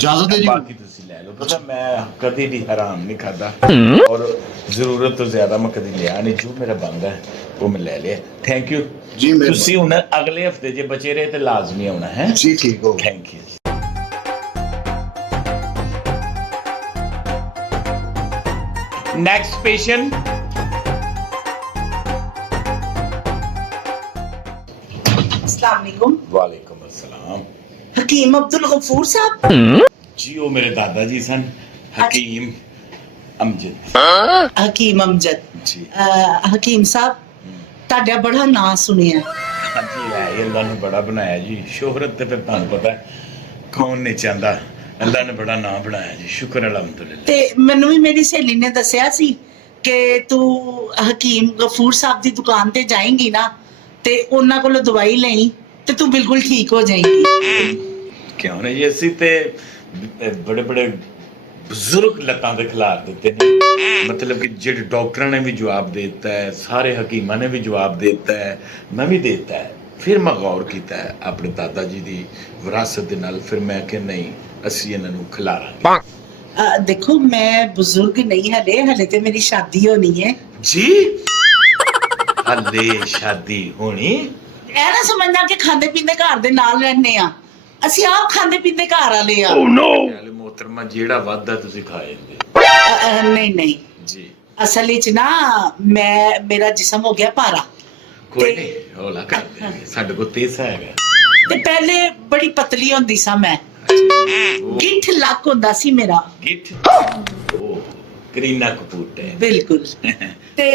इजाजत है जी। बाकी तुसी ले लो। पता मैं कदी भी हराम नहीं खाता और जरूरत तो ज्यादा मैं कदी लिया नहीं। जो मेरा बनदा है वो मैं ले लिया। थैंक यू जी मेहरबानी। तुसी हुन अगले हफ्ते जे बचे रहे तो लाजमी आना है जी ठीक हो। Thank you. Next patient. अस्सलाम वालेकुम। वालेकुम अस्सलाम। हकीम अब्दुल गफूर साहब। जी वो मेरे दादाजी सन हकीम अमजद। हकीम अमजद जी हकीम साहब ਤੁਹਾਡਾ ਬੜਾ ਨਾਂ ਸੁਣਿਆ। हाँ जी है ये अल्लाह ने बड़ा बनाया जी। शोहरत तो फिर तुहानू पता है कौन नहीं चाहता। अल्लाह ने बड़ा नाम बनाया जी। शुक्र अल्हम्दुलिल्लाह। ਤੇ ਮੈਨੂੰ ਵੀ ਮੇਰੀ ਸਹੇਲੀ ਨੇ ਦੱਸਿਆ ਸੀ ਕਿ ਤੂੰ ਹਕੀਮ ਗਫੂਰ ਸਾਹਿਬ ਦੀ ਦੁਕਾਨ ਤੇ ਜਾਏਂਗੀ ਨਾ ਤੇ ਉਹਨਾਂ ਕੋਲੋਂ ਦਵਾਈ ਲਈ ਤੇ ਤੂੰ ਬਿਲਕੁਲ ਠੀਕ ਹੋ ਜਾਏਂਗੀ। क्यों नहीं जी असी ते बड़े बड़े बुजुर्ग लत्तां दे खिलाफ देते ने। मतलब कि जेडे डॉक्टरां ने भी जवाब दे दिता है सारे हकीमां ने भी जवाब दे दिता है मैं भी देता है। फिर मैं गौर किया है अपने दादा जी की विरासत दे नाल। फिर मैं कि नहीं असी इन्हां नूं खिलारांगे। देखो मैं बुजुर्ग नहीं हले हले ते मेरी शादी होनी है जी हले शादी होनी ਇਹ ਨਾ ਸਮਝਣਾ ਕਿ ਖਾਂਦੇ ਪੀਂਦੇ ਘਰ ਦੇ ਨਾਲ ਰਹਿੰਦੇ ਆ ਅਸੀਂ ਆਪ ਖਾਂਦੇ ਪੀਂਦੇ ਘਰ ਵਾਲੇ ਆ। नाले मोहतरमा जेड़ा वादा तुसी खा जांदे ਨਹੀਂ ਨਹੀਂ जी ਅਸਲ ਵਿੱਚ ਨਾ ਮੈਂ ਮੇਰਾ ਜਿਸਮ ਹੋ ਗਿਆ ਭਾਰਾ कोई नहीं हौला कर देंगे साडे को तेज हैगा। ਤੇ ਪਹਿਲੇ ਬੜੀ ਪਤਲੀ ਹੁੰਦੀ ਸਾਂ ਮੈਂ वो ਗਿੱਠ ਲੱਕ ਹੁੰਦਾ ਸੀ ਮੇਰਾ गिट ओ करीना कपूर है ਬਿਲਕੁਲ ਤੇ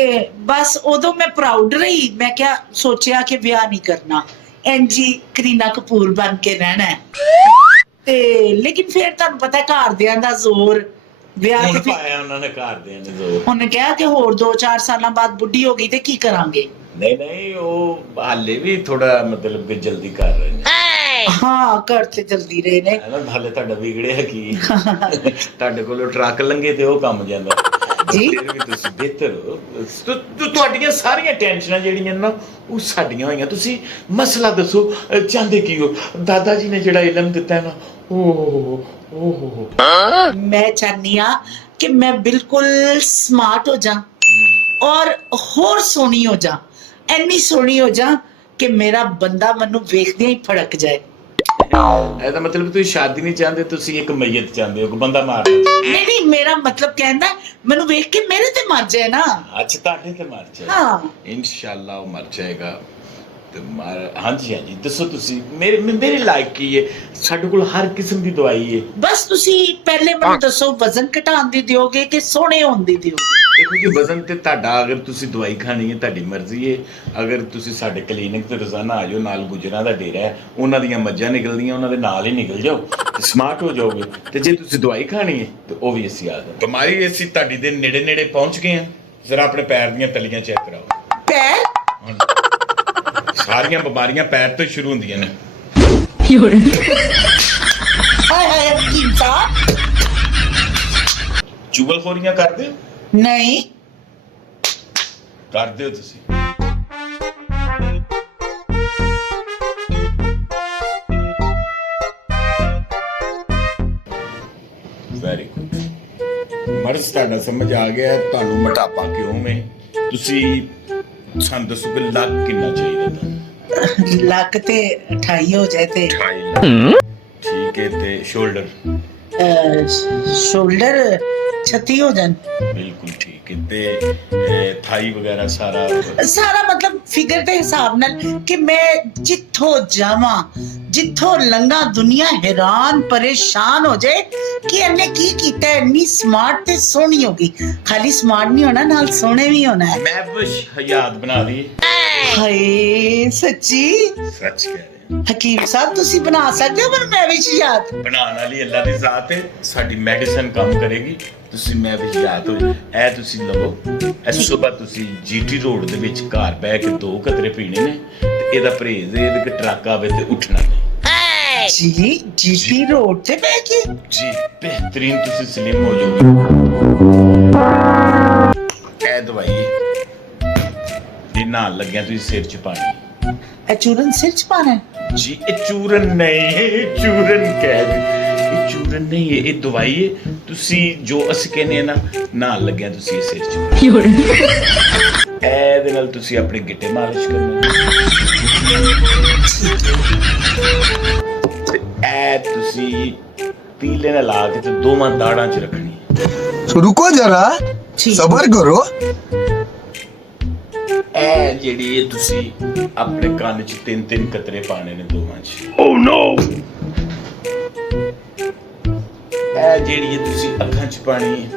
ਬਸ ਉਦੋਂ ਮੈਂ ਪ੍ਰਾਊਡ ਰਹੀ ਮੈਂ ਕਿਹਾ ਸੋਚਿਆ ਕਿ ਵਿਆਹ ਨਹੀਂ ਕਰਨਾ ਐਨਜੀ ਕਰੀਨਾ ਕਪੂਰ ਬਣ ਕੇ ਰਹਿਣਾ ਹੈ। ਤੇ ਲੇਕਿਨ ਫਿਰ ਤੁਹਾਨੂੰ ਪਤਾ ਘਰਦਿਆਂ ਦਾ ਜ਼ੋਰ ਵਿਆਹ ਹੁਣ ਤੇ ਫਿਰ ਪਾਇਆ ਉਹਨਾਂ ਨੇ ਘਰ ਦੇ ਨੇ ਜ਼ੋਰ। ਉਹਨੇ ਕਿਹਾ ਕਿ ਹੋਰ 2-4 ਸਾਲਾਂ ਬਾਅਦ ਬੁੱਢੀ ਹੋ ਗਈ ਤੇ ਕੀ ਕਰਾਂਗੇ। ਨਹੀਂ ਨਹੀਂ ਉਹ ਹਾਲੇ ਵੀ ਥੋੜਾ ਮਤਲਬ ਕਿ ਜਲਦੀ ਕਰ ਰਹੇ ਨੇ ਹਾਂ ਘਰ ਤੇ ਜਲਦੀ ਰਹੇ ਨੇ ਹੈ ਨਾ। ਹਾਲੇ ਤੁਹਾਡਾ ਵਿਗੜਿਆ ਕੀ ਤੁਹਾਡੇ ਕੋਲੋਂ ਟਰੱਕ ਲੰਘੇ ਤੇ ਉਹ ਕੰਮ ਜਾਂਦਾ ਜੀ। ਫਿਰ ਵੀ ਤੁਸੀਂ ਬਿਹਤਰ ਹੋ। ਤੁਹਾਡੀਆਂ ਸਾਰੀਆਂ ਟੈਨਸ਼ਨਾਂ ਜਿਹੜੀਆਂ ਨਾ ਉਹ ਸਾਡੀਆਂ ਹੋਈਆਂ। ਤੁਸੀਂ ਮਸਲਾ ਦੱਸੋ ਚਾਹੁੰਦੇ ਕੀ ਹੋ। ਦਾਦਾ ਜੀ ਨੇ ਜਿਹੜਾ ਇਲਮ ਦਿੱਤਾ ਹੈ ਨਾ ਉਹ ਮੈਂ ਚਾਹਨੀ ਆ ਕਿ ਮੈਂ ਬਿਲਕੁਲ ਸਮਾਰਟ ਹੋ ਜਾ ਔਰ ਹੋਰ ਸੋਹਣੀ ਹੋ ਜਾ ਇੰਨੀ ਸੋਹਣੀ ਹੋ ਜਾ ਕਿ ਮੇਰਾ ਬੰਦਾ ਮੈਨੂੰ ਵੇਖਦਿਆਂ ਹੀ ਫੜਕ ਜਾਏ। ਇਹਦਾ ਮਤਲਬ ਤੁਸੀਂ ਸ਼ਾਦੀ ਨਹੀਂ ਚਾਹੁੰਦੇ ਤੁਸੀਂ ਇੱਕ ਮਈਤ ਚਾਹੁੰਦੇ ਹੋ ਕਿ ਬੰਦਾ ਮਾਰਨਾ। ਨਹੀਂ ਨਹੀਂ ਮੇਰਾ ਮਤਲਬ ਕਹਿੰਦਾ ਮੈਨੂੰ ਵੇਖ ਕੇ ਮੇਰੇ ਤੇ ਮਰ ਜਾਏ ਨਾ। ਅੱਛਾ ਤੁਹਾਡੇ ਤੇ ਮਰ ਜਾਏ। ਹਾਂ ਇਨਸ਼ਾਅੱਲਾ ਉਹ ਮਰ ਜਾਏਗਾ ਤੇ ਹਾਂਜੀ ਹਾਂਜੀ ਦੱਸੋ ਤੁਸੀਂ ਮੇਰੇ ਲਾਇਕ ਕੀ ਹੈ। ਸਾਡੇ ਕੋਲ ਹਰ ਕਿਸਮ ਦੀ ਦਵਾਈ ਹੈ। ਬਸ ਤੁਸੀਂ ਪਹਿਲੇ ਮੈਨੂੰ ਦੱਸੋ ਵਜ਼ਨ ਘਟਾਉਣ ਦੀ ਦਿਓਗੇ ਕਿ ਸੋਹਣੇ ਹੋਣ ਦੀ ਦਿਓਗੇ। ਦੇਖੋ ਜੀ ਵਜ਼ਨ ਤੇ ਤੁਹਾਡਾ ਅਗਰ ਤੁਸੀਂ ਦਵਾਈ ਖਾਣੀ ਹੈ ਤੁਹਾਡੀ ਮਰਜ਼ੀ ਹੈ। ਅਗਰ ਤੁਸੀਂ ਸਾਡੇ ਕਲੀਨਿਕ ਤੇ ਰੋਜ਼ਾਨਾ ਆ ਜਾਓ ਨਾਲ ਗੁਜਰਾਂ ਦਾ ਡੇਰਾ ਹੈ ਉਹਨਾਂ ਦੀਆਂ ਮੱਝਾਂ ਨਿਕਲਦੀਆਂ ਉਹਨਾਂ ਦੇ ਨਾਲ ਹੀ ਨਿਕਲ ਜਾਓ ਤੇ ਸਮਾਰਟ ਹੋ ਜਾਓਗੇ। ਤੇ ਜੇ ਤੁਸੀਂ ਦਵਾਈ ਖਾਣੀ ਹੈ ਤੇ ਉਹ ਵੀ ਅਸੀਂ ਆ ਜਾਓ। ਬਿਮਾਰੀ ਅਸੀਂ ਤੁਹਾਡੀ ਦੇ ਨੇੜੇ ਨੇੜੇ ਪਹੁੰਚ ਗਏ ਹਾਂ। ਜ਼ਰਾ ਆਪਣੇ ਪੈਰ ਦੀਆਂ ਤਲੀਆਂ ਚੈੱਕ ਕਰਾਓ। ਪੈਰ ਸਾਰੀਆਂ ਬਿਮਾਰੀਆਂ ਪੈਰ ਤੋਂ ਸ਼ੁਰੂ ਹੁੰਦੀਆਂ ਨੇ। ਹਾਏ ਹਾਏ ਹਕੀਮ ਸਾਹਿਬ ਚੁਗਲਖੋਰੀਆਂ ਕਰਦੇ ਹੋ? ਨਹੀਂ ਕਰਦੇ ਹੋ ਤੁਸੀਂ। ਵੈਰੀ ਗੁੱਡ ਮਰਜ਼ ਤੁਹਾਡਾ ਸਮਝ ਆ ਗਿਆ। ਤੁਹਾਨੂੰ ਮੋਟਾਪਾ ਕਿਉਂ ਹੈ ਤੁਸੀਂ ਸਾਨੂੰ ਦੱਸੋ ਕਿ ਲੱਕ ਕਿੰਨਾ ਚਾਹੀਦਾ ਤੁਹਾਨੂੰ। ਲੱਕ ਤੇ 28 ਹੋ ਜਾਏ ਤੇ 28 ਲੱਖ ਠੀਕ ਹੈ। ਤੇ ਸ਼ੋਲਡਰ ਸ਼ੋਲਡਰ 36 ਹੋ ਜਾਣ। ਬਿਲਕੁਲ ਠੀਕ ਹੈ। ਤੇ ਥਾਈ ਵਗੈਰਾ ਸਾਰਾ ਸਾਰਾ ਮਤਲਬ ਫਿਗਰ ਦੇ ਹਿਸਾਬ ਨਾਲ ਕਿ ਮੈਂ ਜਿੱਥੋਂ ਜਾਵਾਂ ਜਿੱਥੋਂ ਲੰਘਾ ਦੁਨੀਆ ਹੈਰਾਨ ਪਰੇਸ਼ਾਨ ਹੋ ਜਾਏ ਕਿ ਇਹਨੇ ਕੀ ਕੀਤਾ ਇੰਨੀ ਸਮਾਰਟ ਤੇ ਸੋਹਣੀ ਹੋ ਗਈ। ਖਾਲੀ ਸਮਾਰਟ ਨਹੀਂ ਹੋਣਾ ਨਾਲ ਸੋਹਣੇ ਵੀ ਹੋਣਾ ਹੈ। ਮੈਂ ਬਸ ਹਯਾਤ ਬਣਾ ਦੀ। ਹਾਏ ਸੱਚੀ ਸੱਚ ਕਹਿ ਰਹੇ ਹਕੀਮ ਸਾਹਿਬ ਤੁਸੀਂ ਬਣਾ ਸਕਦੇ ਹੋ ਪਰ ਮੈਂ ਵੀ ਯਾਦ ਬਣਾਉਣ ਵਾਲੀ ਅੱਲਾ ਦੀ ਜ਼ਾਤ ਹੈ। ਸਾਡੀ ਮੈਡੀਸਨ ਕੰਮ ਕਰੇਗੀ। ਤੁਸੀਂ ਮੈਂ ਵੀ ਯਾਦ ਹੋ ਇਹ ਤੁਸੀਂ ਲਵੋ। ਇਸ ਸਵੇਰ ਤੁਸੀਂ ਜੀਟੀ ਰੋਡ ਦੇ ਵਿੱਚ ਘਰ ਬਹਿ ਕੇ 2 ਕਤਰੇ ਪੀਣੇ ਨੇ ਤੇ ਇਹਦਾ ਪਰਹੇਜ਼ ਇਹਦੇ ਕਿ ਟਰੱਕ ਆਵੇ ਤੇ ਉੱਠਣਾ ਨਹੀਂ ਜੀ ਜੀਟੀ ਰੋਡ ਤੇ ਬਹਿ ਕੇ ਜੀ ਬਿਹਤਰੀਨ ਤੁਸੀਂ ਸਲਿਮ ਹੋ ਜਾਓਗੇ। ਇਹ ਦਵਾਈ ਇਹ ਨਾਲ ਲੱਗਿਆ ਤੁਸੀਂ ਸਿਰ ਚ ਪਾਣੀ। ਇਹ ਚੂਰਨ ਸਿਰ ਚ ਪਾਣਾ ਜੀ ਇਹ ਚੂਰਨ ਨਹੀਂ ਚੂਰਨ ਕਹਿ ਇਹ ਚੂਰਨ ਨਹੀਂ ਹੈ, ਇਹ ਦਵਾਈ ਹੈ। ਤੁਸੀਂ ਜੋ ਅਸੀਂ ਕਹਿੰਦੇ ਆ ਨਾ, ਨਾਲ ਲੱਗਿਆ ਤੁਸੀਂ ਇਹ ਸਿਰ 'ਚ ਇਹਦੇ ਨਾਲ ਤੁਸੀਂ ਆਪਣੇ ਗਿੱਟੇ ਮਾਲਿਸ਼ ਕਰਨਾ ਤੇ ਇਹ ਤੁਸੀਂ ਪੀਲੇ ਨਾਲ ਲਾ ਕੇ ਤੇ ਦੋਵਾਂ ਦਾੜਾਂ 'ਚ ਰੱਖਣੀ। रुको जरा सबर करो। ਇਹ ਜਿਹੜੀ ਇਹ ਤੁਸੀਂ ਆਪਣੇ ਕੰਨ 'ਚ 3-3 ਕਤਰੇ ਪਾਣੇ ਨੇ ਦੋਵਾਂ 'ਚ। ਓ ਨੋ। ਇਹ ਜਿਹੜੀ ਇਹ ਤੁਸੀਂ ਅੱਖਾਂ 'ਚ ਪਾਣੀ ਹੈ।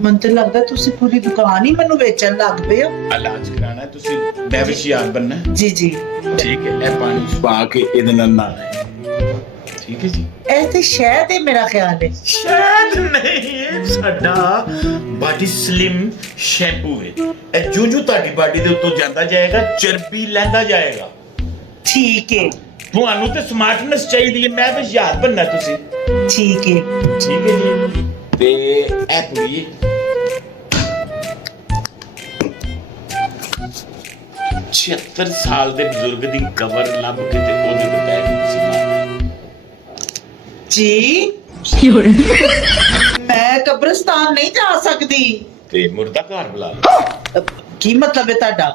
ਮੈਨੂੰ ਤਾਂ ਲੱਗਦਾ ਤੁਸੀਂ ਪੂਰੀ ਦੁਕਾਨ ਹੀ ਮੈਨੂੰ ਵੇਚਣ ਲੱਗ ਪਏ ਹੋ। ਇਲਾਜ ਕਰਾਣਾ ਹੈ ਤੁਸੀਂ, ਬੇਵਿਸ਼ਿਆਰ ਬਣਨਾ ਹੈ। ਜੀ ਜੀ ਠੀਕ ਹੈ, ਇਹ ਪਾਣੀ 'ਚ ਪਾ ਕੇ ਇਹਦੇ ਨਾਲ ਨਹਾਣਾ ਹੈ। ਠੀਕ ਹੈ ਜੀ। ਇਹ ਤੇ ਸ਼ਾਇਦ ਇਹ ਮੇਰਾ ਖਿਆਲ ਹੈ। ਸ਼ਾਇਦ ਨਹੀਂ, ਇਹ ਸਾਡਾ ਬਾਡੀ ਸਲਿਮ ਸ਼ੈਂਪੂ ਹੈ। ਇਹ ਜੂ ਤੁਹਾਡੀ ਬਾਡੀ ਦੇ ਉੱਤੋਂ ਜਾਂਦਾ ਜਾਏਗਾ, ਚਰਬੀ ਲੈਂਦਾ ਜਾਏਗਾ। ਠੀਕ ਹੈ ਤੁਹਾਨੂੰ ਤੇ ਸਮਾਰਟਨੈਸ ਚਾਹੀਦੀ ਹੈ, ਮੈਂ ਵੀ ਯਾਦ ਬੰਨਾ ਤੁਸੀਂ। ਠੀਕ ਹੈ ਠੀਕ ਹੈ ਜੀ। ਤੇ ਇਹ ਕੁੜੀ 76 ਸਾਲ ਦੇ ਬਜ਼ੁਰਗ ਦੀ ਕਬਰ ਲੱਭ ਕੇ ਤੇ ਉਹਦੇ ਤੇ ਬੈਠ ਕੇ ਤੁਸੀਂ ਜੀ ਮੈਂ ਕਬਰਸਤਾਨ ਨਹੀਂ ਜਾ ਸਕਦੀ। ਤੇ ਮੁਰਦਾ ਘਰ ਬੁਲਾ ਲਓ। ਕੀ ਮਤਲਬ ਹੈ ਤੁਹਾਡਾ?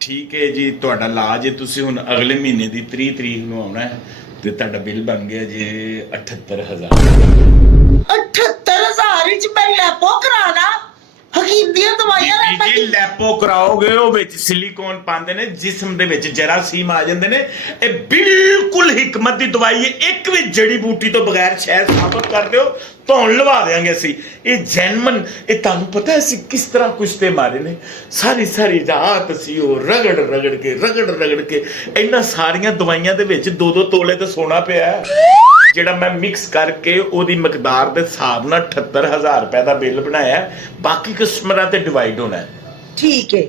ਠੀਕ ਹੈ ਜੀ, ਤੁਹਾਡਾ ਇਲਾਜ ਹੈ। ਤੁਸੀਂ ਹੁਣ ਅਗਲੇ ਮਹੀਨੇ ਦੀ 30 ਤਰੀਕ ਨੂੰ ਆਉਣਾ ਹੈ ਤੇ ਤੁਹਾਡਾ ਬਿੱਲ ਬਣ ਗਿਆ ਜੀ 78000। 78000 ਵਿੱਚ ਮੈਂ ਲੈਪੋ ਕਰਾਣਾ? ਹਕੀਮ ਦੀਆਂ ਦਵਾਈਆਂ ਲੈਣਾ? ਜੀ ਲੈਪੋ ਕਰਾਓਗੇ, ਉਹ ਵਿੱਚ ਸਿਲੀਕੋਨ ਪਾਉਂਦੇ ਨੇ, ਜਿਸਮ ਦੇ ਵਿੱਚ ਜਰਾਸੀਮ ਆ ਜਾਂਦੇ ਨੇ। ਇਹ ਬਿਲਕੁਲ ਹਕਮਤ ਦੀ ਦਵਾਈ ਹੈ। ਇੱਕ ਵੀ ਜੜੀ ਬੂਟੀ ਤੋਂ ਬਗੈਰ ਸ਼ਹਿਦ ਸਾਬਤ ਕਰ ਦਿਓ, ਧੌਣ ਲਵਾ ਦੇਾਂਗੇ ਅਸੀਂ। ਇਹ ਜੈਨਮਨ, ਇਹ ਤੁਹਾਨੂੰ ਪਤਾ ਅਸੀਂ ਕਿਸ ਤਰ੍ਹਾਂ ਕੁਸ਼ਤੇ ਮਾਰੇ ਨੇ। ਸਾਰੀ ਰਾਤ ਅਸੀਂ ਉਹ ਰਗੜ ਕੇ ਇਹਨਾਂ ਸਾਰੀਆਂ ਦਵਾਈਆਂ ਦੇ ਵਿੱਚ 2-2 ਤੋਲੇ ਤੇ ਸੋਨਾ ਪਿਆ ਹੈ, ਜਿਹੜਾ ਮੈਂ ਮਿਕਸ ਕਰਕੇ ਉਹਦੀ ਮਿਕਦਾਰ ਦੇ ਹਿਸਾਬ ਨਾਲ 78000 ਰੁਪਏ ਦਾ ਬਿੱਲ ਬਣਾਇਆ। ਬਾਕੀ ਕਸਟਮਰਾਂ ਤੇ ਡਿਵਾਈਡ ਹੋਣਾ ਹੈ। ਠੀਕ ਹੈ,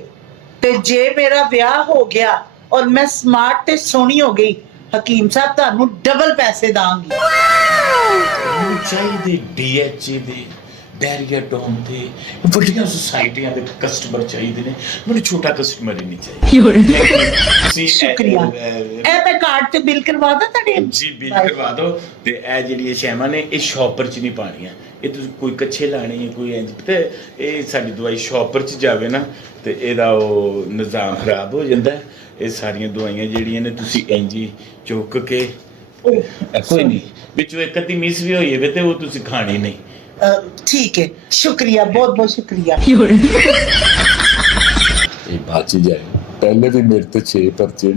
ਤੇ ਜੇ ਮੇਰਾ ਵਿਆਹ ਹੋ ਗਿਆ ਔਰ ਮੈਂ ਸਮਾਰਟ ਤੇ ਸੋਹਣੀ ਹੋ ਗਈ, ਹਕੀਮ ਸਾਹਿਬ ਤੁਹਾਨੂੰ ਡਬਲ ਪੈਸੇ ਦਾਂਗੀ। ਮੈਨੂੰ ਚਾਹੀਦੇ DHA ਦੇ, ਡੈਰੀਆਡੋਨ ਦੇ, ਵੱਡੀਆਂ ਸੁਸਾਇਟੀਆਂ ਦੇ ਕਸਟਮਰ ਚਾਹੀਦੇ ਨੇ। ਮੈਨੂੰ ਛੋਟਾ ਕਸਟਮਰ ਹੀ ਨਹੀਂ ਚਾਹੀਦਾ। ਸ਼ੁਕਰੀਆ। ਇਹ ਮੈਂ ਕਾਰਡ ਤੇ ਬਿੱਲ ਕਰਵਾ ਦਾਂ ਤੁਹਾਡੇ? ਜੀ ਬਿੱਲ ਕਰਵਾ ਦਿਓ। ਤੇ ਇਹ ਜਿਹੜੀਆਂ ਸ਼ੈਮਾਂ ਨੇ ਇਹ ਸ਼ਾਪਰ 'ਚ ਨਹੀਂ ਪਾਣੀਆਂ। ਇਹ ਤੁਸੀਂ ਕੋਈ ਕੱਛੇ ਲਾਣੇ ਹੈ, ਕੋਈ ਇੰਜ। ਪਤਾ ਇਹ ਸਾਡੀ ਦਵਾਈ ਸ਼ਾਪਰ 'ਚ ਜਾਵੇ ਨਾ ਤੇ ਇਹਦਾ ਉਹ ਨਿਜ਼ਾਮ ਖਰਾਬ ਹੋ ਜਾਂਦਾ। ਇਹ ਸਾਰੀਆਂ ਦਵਾਈਆਂ ਜਿਹੜੀਆਂ ਨੇ ਤੁਸੀਂ ਇੰਜ ਹੀ ਚੁੱਕ ਕੇ, ਕੋਈ ਨਹੀਂ ਵਿੱਚੋਂ ਇੱਕ ਅੱਧੀ ਮਿਸ ਵੀ ਹੋਈ ਹੋਵੇ ਤੇ ਉਹ ਤੁਸੀਂ ਖਾਣੀ ਨਹੀਂ। ठीक है, शुक्रिया, बहुत बहुत शुक्रिया। ਇਹ ਬਾਤ ਹੀ ਜਾਏ, ਪਹਿਲੇ ਵੀ ਮੇਰੇ ਤੇ 6 ਪਰਚੇ